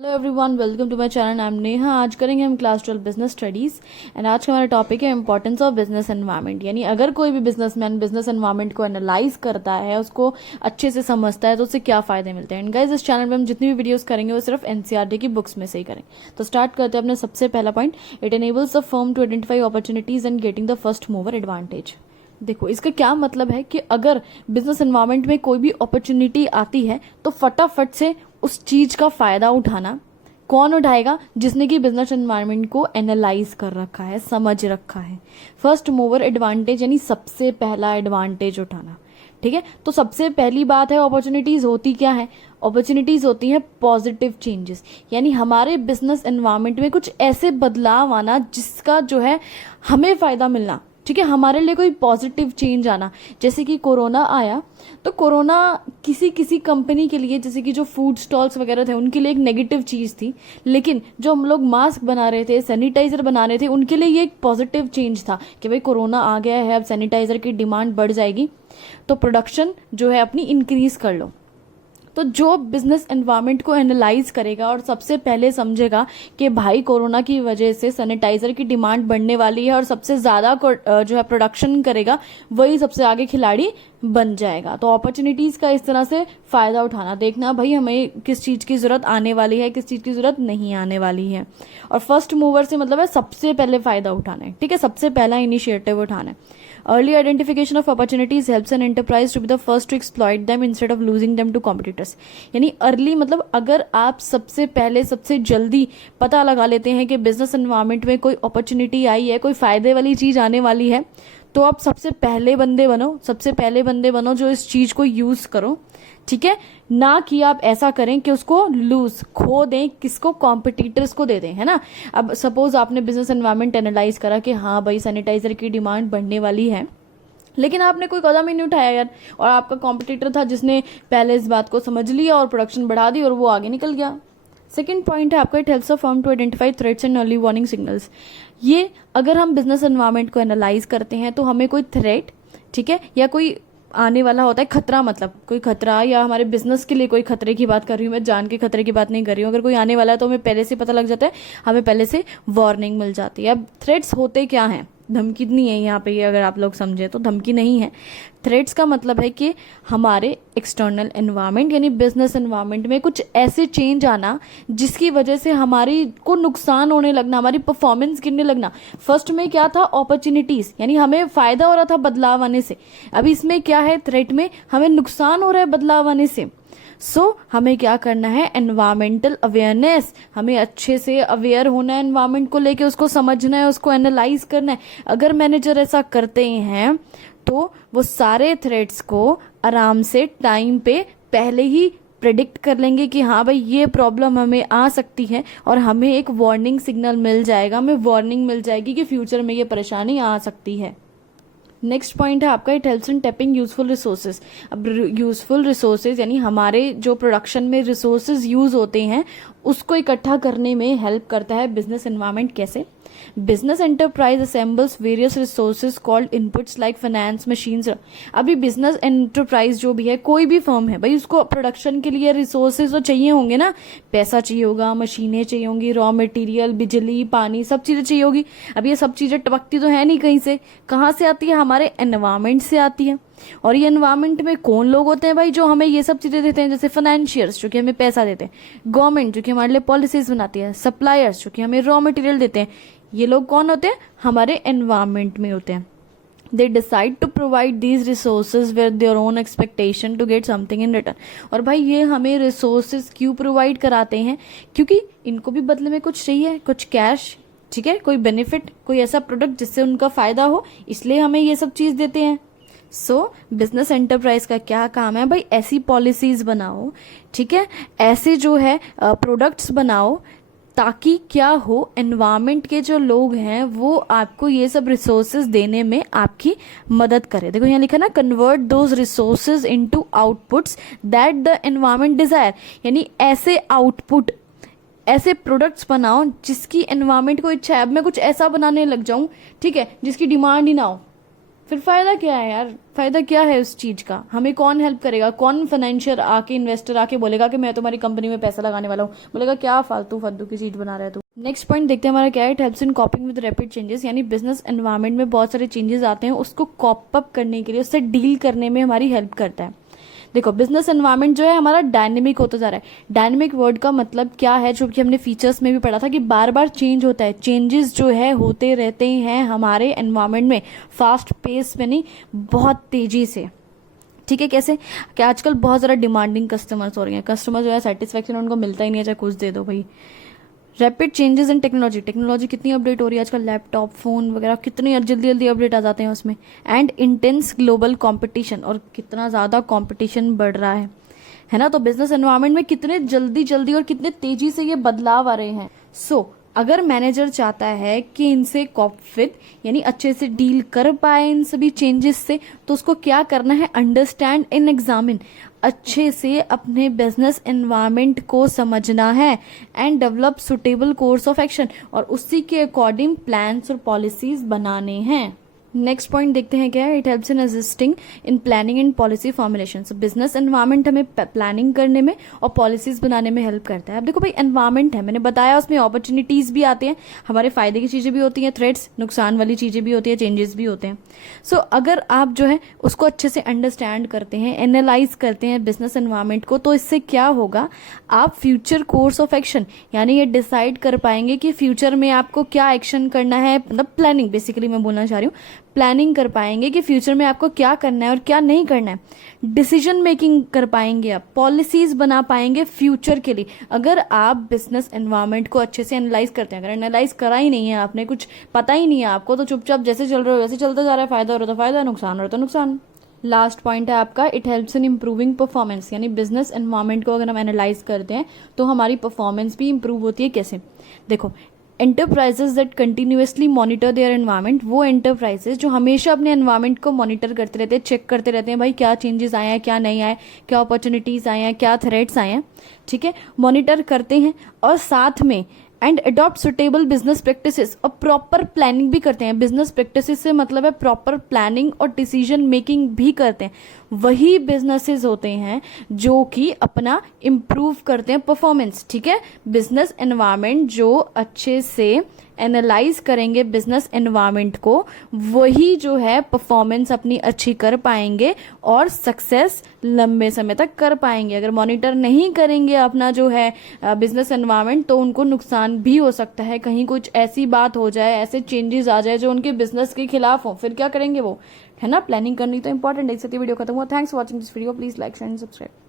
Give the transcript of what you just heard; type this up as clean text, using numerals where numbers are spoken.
Hello everyone, welcome to my channel. I am Neha. आज करेंगे हम क्लास 12 बिजनेस स्टडीज़ एंड आज का हमारा टॉपिक है इंपॉर्टेंस ऑफ बिजनेस एनवायरनमेंट। यानी अगर कोई भी बिजनेसमैन बिजनेस एनवायरनमेंट को एनालाइज करता है, उसको अच्छे से समझता है, तो उससे क्या फ़ायदे मिलते हैं। एंड गाइस, इस चैनल पे हम जितनी भी वीडियोस करेंगे वो सिर्फ एनसीईआरटी की बुक्स में से ही करें। तो स्टार्ट करते हैं अपने सबसे पहला point. It enables the firm to identify opportunities and getting the first mover advantage. देखो, इसका क्या मतलब है कि अगर बिजनेस एनवायरनमेंट में कोई भी अपॉर्चुनिटी आती है तो फटाफट से उस चीज़ का फ़ायदा उठाना। कौन उठाएगा? जिसने कि बिजनेस एनवायरनमेंट को एनालाइज कर रखा है, समझ रखा है। फर्स्ट मूवर एडवांटेज यानी सबसे पहला एडवांटेज उठाना। ठीक है, तो सबसे पहली बात है अपॉर्चुनिटीज होती क्या है? अपॉर्चुनिटीज होती हैं पॉजिटिव चेंजेस, यानी हमारे बिजनेस एनवायरनमेंट में कुछ ऐसे बदलाव आना जिसका जो है हमें फायदा मिलना। ठीक है, हमारे लिए कोई पॉजिटिव चेंज आना। जैसे कि कोरोना आया, तो कोरोना किसी कंपनी के लिए, जैसे कि जो फूड स्टॉल्स वगैरह थे उनके लिए एक नेगेटिव चीज़ थी, लेकिन जो हम लोग मास्क बना रहे थे, सैनिटाइजर बना रहे थे, उनके लिए ये एक पॉजिटिव चेंज था कि भाई कोरोना आ गया है, अब सैनिटाइजर की डिमांड बढ़ जाएगी, तो प्रोडक्शन जो है अपनी इंक्रीज कर लो। तो जो बिजनेस एनवायरनमेंट को एनालाइज करेगा और सबसे पहले समझेगा कि भाई कोरोना की वजह से सैनिटाइजर की डिमांड बढ़ने वाली है और सबसे ज़्यादा जो है प्रोडक्शन करेगा, वही सबसे आगे खिलाड़ी बन जाएगा। तो अपॉर्चुनिटीज़ का इस तरह से फ़ायदा उठाना, देखना भाई हमें किस चीज़ की ज़रूरत आने वाली है, किस चीज़ की ज़रूरत नहीं आने वाली है। और फर्स्ट मूवर से मतलब है सबसे पहले फ़ायदा उठाना है। ठीक है, सबसे पहला इनिशिएटिव उठाना है। Early identification of opportunities helps an enterprise to be the first to exploit them instead of losing them to competitors। यानी अर्ली मतलब अगर आप सबसे पहले सबसे जल्दी पता लगा लेते हैं कि बिजनेस एनवायरनमेंट में कोई अपॉर्चुनिटी आई है, कोई फायदे वाली चीज़ आने वाली है, तो आप सबसे पहले बंदे बनो जो इस चीज़ को यूज़ करो। ठीक है, ना कि आप ऐसा करें कि उसको लूज खो दें, किसको? कॉम्पिटिटर्स को दे दें, है ना। अब सपोज आपने बिजनेस एनवायरनमेंट एनालाइज करा कि हाँ भाई सैनिटाइजर की डिमांड बढ़ने वाली है, लेकिन आपने कोई कदम ही नहीं उठाया यार, और आपका कॉम्पिटिटर था जिसने पहले इस बात को समझ लिया और प्रोडक्शन बढ़ा दी और वो आगे निकल गया। सेकेंड पॉइंट है आपका, it helps a firm to identify threats and early warning signals. ये अगर हम बिजनेस एनवायरनमेंट को एनालाइज करते हैं तो हमें कोई थ्रेट, ठीक है, या कोई आने वाला होता है खतरा, मतलब कोई खतरा, या हमारे बिजनेस के लिए कोई खतरे की बात कर रही हूँ मैं, जान के खतरे की बात नहीं कर रही हूँ। अगर कोई आने वाला है तो हमें पहले से पता लग जाता है, हमें पहले से वार्निंग मिल जाती है। अब थ्रेट्स होते क्या हैं? धमकी नहीं है यहाँ पे, ये अगर आप लोग समझे तो धमकी नहीं है। थ्रेट्स का मतलब है कि हमारे एक्सटर्नल एनवायरनमेंट यानी बिजनेस एनवायरनमेंट में कुछ ऐसे चेंज आना जिसकी वजह से हमारी को नुकसान होने लगना, हमारी परफॉर्मेंस गिरने लगना। फर्स्ट में क्या था? अपॉर्चुनिटीज, यानी हमें फायदा हो रहा था बदलाव आने से। अभी इसमें क्या है? थ्रेट में हमें नुकसान हो रहा है बदलाव आने से। हमें क्या करना है? एनवायरमेंटल अवेयरनेस, हमें अच्छे से अवेयर होना है एनवायरमेंट को लेके, उसको समझना है, उसको एनालाइज करना है। अगर मैनेजर ऐसा करते हैं तो वो सारे थ्रेट्स को आराम से टाइम पे पहले ही प्रेडिक्ट कर लेंगे कि हाँ भाई ये प्रॉब्लम हमें आ सकती है, और हमें एक वार्निंग सिग्नल मिल जाएगा, हमें वार्निंग मिल जाएगी कि फ्यूचर में ये परेशानी आ सकती है। नेक्स्ट पॉइंट है आपका, it helps in tapping useful resources. अब यूजफुल रिसोर्सेज यानी हमारे जो प्रोडक्शन में रिसोर्सेज यूज होते हैं उसको इकट्ठा करने में हेल्प करता है बिजनेस एनवायरनमेंट। कैसे? Business enterprise assembles various resources called inputs like finance, machines. अभी बिजनेस एंटरप्राइज जो भी है, कोई भी फर्म है भाई, उसको प्रोडक्शन के लिए रिसोर्सेज तो चाहिए होंगे ना, पैसा चाहिए होगा, मशीनें चाहिए होंगी, रॉ मटेरियल, बिजली, पानी, सब चीजें चाहिए होगी। अब ये सब चीजें टपकती तो है नहीं कहीं से, कहाँ से आती है? हमारे एनवायरनमेंट से आती है। और ये एनवायरनमेंट में कौन लोग होते हैं भाई जो हमें ये सब चीजें देते हैं? जैसे फाइनेंशियर्स जो कि हमें पैसा देते हैं, गवर्नमेंट जो कि हमारे लिए पॉलिसीज बनाती है, सप्लायर्स जो कि हमें रॉ मटेरियल देते हैं। ये लोग कौन होते हैं? हमारे एनवायरनमेंट में होते हैं। They decide to provide these resources with their own expectation to get something in return। और भाई ये हमें रिसोर्सेज क्यों प्रोवाइड कराते हैं? क्योंकि इनको भी बदले में कुछ चाहिए, कुछ कैश, ठीक है, कोई बेनिफिट, कोई ऐसा प्रोडक्ट जिससे उनका फायदा हो, इसलिए हमें ये सब चीज देते हैं। बिजनेस एंटरप्राइज का क्या काम है भाई? ऐसी पॉलिसीज बनाओ, ठीक है, ऐसे जो है प्रोडक्ट्स बनाओ, ताकि क्या हो, एनवायरनमेंट के जो लोग हैं वो आपको ये सब रिसोर्सेज देने में आपकी मदद करे। देखो यहाँ लिखा ना, convert those resources into outputs that the environment desire. यानी ऐसे आउटपुट, ऐसे प्रोडक्ट्स बनाओ जिसकी एनवायरनमेंट को इच्छा है। अब मैं कुछ ऐसा बनाने लग जाऊं, ठीक है, जिसकी डिमांड ही ना हो, फिर फायदा क्या है यार, फायदा क्या है उस चीज का, हमें कौन हेल्प करेगा, कौन फाइनेंशियल आके इन्वेस्टर आके बोलेगा कि मैं तुम्हारी कंपनी में पैसा लगाने वाला हूँ, बोलेगा क्या फालतू फद्दू की चीज बना रहा है तू। नेक्स्ट पॉइंट देखते हैं हमारा क्या है, it helps in कॉपिंग with rapid changes, यानी बिजनेस एनवायरनमेंट में बहुत सारे चेंजेस आते हैं, उसको कॉप अप करने के लिए, उससे डील करने में हमारी हेल्प करता है। देखो बिजनेस एनवायरनमेंट जो है हमारा डायनेमिक होता जा रहा है। डायनेमिक वर्ड का मतलब क्या है, जो कि हमने फीचर्स में भी पढ़ा था कि बार बार चेंज होता है, चेंजेस जो है होते रहते हैं हमारे एनवायरनमेंट में, फास्ट पेस में नहीं, बहुत तेजी से। ठीक है, कैसे कि आजकल बहुत ज़्यादा डिमांडिंग कस्टमर्स हो रहे हैं, कस्टमर जो है सेटिस्फेक्शन उनको मिलता ही नहीं है, चाहे कुछ दे दो भाई। Rapid changes in technology, technology कितनी अपडेट हो रही है आजकल, लैपटॉप फोन वगैरह कितनी जल्दी जल्दी अपडेट आ जाते हैं उसमें। एंड इंटेंस ग्लोबल कंपटीशन, और कितना ज़्यादा कंपटीशन बढ़ रहा है ना। तो बिजनेस एनवायरनमेंट में कितने जल्दी जल्दी और कितने तेजी से ये बदलाव आ रहे हैं। अगर मैनेजर चाहता है कि इनसे कॉप विद, यानी अच्छे से डील कर पाए इन सभी चेंजेस से, तो उसको क्या करना है, अंडरस्टैंड एंड एग्जामिन, अच्छे से अपने बिजनेस एनवायरनमेंट को समझना है, and develop suitable course of action, और उसी के अकॉर्डिंग प्लान्स और पॉलिसीज बनाने हैं। नेक्स्ट पॉइंट देखते हैं क्या है, it helps in assisting in planning and policy formulation. Business environment हमें प्लानिंग करने में और पॉलिसीज बनाने में हेल्प करता है। अब देखो भाई एनवायरनमेंट है, मैंने बताया उसमें अपॉर्चुनिटीज भी आती हैं, हमारे फायदे की चीजें भी होती हैं, थ्रेट्स नुकसान वाली चीजें भी होती है, चेंजेस भी होते हैं। अगर आप जो है उसको अच्छे से अंडरस्टैंड करते हैं, एनालाइज करते हैं बिजनेस एनवायरनमेंट को, तो इससे क्या होगा, आप फ्यूचर कोर्स ऑफ एक्शन, यानी ये डिसाइड कर पाएंगे कि फ्यूचर में आपको क्या एक्शन करना है, मतलब प्लानिंग बेसिकली मैं बोलना चाह रही हूँ, प्लानिंग कर पाएंगे कि फ्यूचर में आपको क्या करना है और क्या नहीं करना है। डिसीजन मेकिंग कर पाएंगे, आप पॉलिसीज बना पाएंगे फ्यूचर के लिए। अगर आप बिजनेस एनवायरनमेंट को अच्छे से एनालाइज करते हैं, अगर एनालाइज करा ही नहीं है आपने, कुछ पता ही नहीं है आपको, तो चुपचाप जैसे चल रहे हो वैसे चलता जा रहा है, फायदा हो रहा है तो फायदा, नुकसान हो रहा है तो नुकसान। लास्ट पॉइंट है आपका, it helps in improving performance, यानी बिजनेस एनवायरनमेंट को अगर हम एनालाइज करते हैं तो हमारी परफॉर्मेंस भी इंप्रूव होती है। कैसे, देखो enterprises that continuously monitor their environment, वो एंटरप्राइजेस जो हमेशा अपने एनवायरनमेंट को मॉनिटर करते रहते हैं, चेक करते रहते हैं भाई क्या चेंजेस आए हैं, क्या नहीं आए, क्या अपॉर्चुनिटीज आए हैं, क्या थ्रेट्स आए हैं, ठीक है, मॉनिटर करते हैं, और साथ में and adopt suitable business practices, और प्रॉपर प्लानिंग भी करते हैं। बिजनेस प्रैक्टिसेस से मतलब है प्रॉपर प्लानिंग और डिसीजन मेकिंग भी करते हैं। वही बिजनेसेस होते हैं जो कि अपना इम्प्रूव करते हैं परफॉर्मेंस। ठीक है, बिजनेस एनवायरनमेंट जो अच्छे से एनालाइज करेंगे बिजनेस एनवायरनमेंट को, वही जो है परफॉर्मेंस अपनी अच्छी कर पाएंगे और सक्सेस लंबे समय तक कर पाएंगे। अगर मॉनिटर नहीं करेंगे अपना जो है बिजनेस एनवायरनमेंट, तो उनको नुकसान भी हो सकता है, कहीं कुछ ऐसी बात हो जाए, ऐसे चेंजेस आ जाए जो उनके बिजनेस के खिलाफ हो, फिर क्या करेंगे वो, है ना। प्लानिंग करनी तो इंपॉर्टेंट है। इससे वीडियो खत्म हुआ। Thanks for watching this video, please like share and subscribe.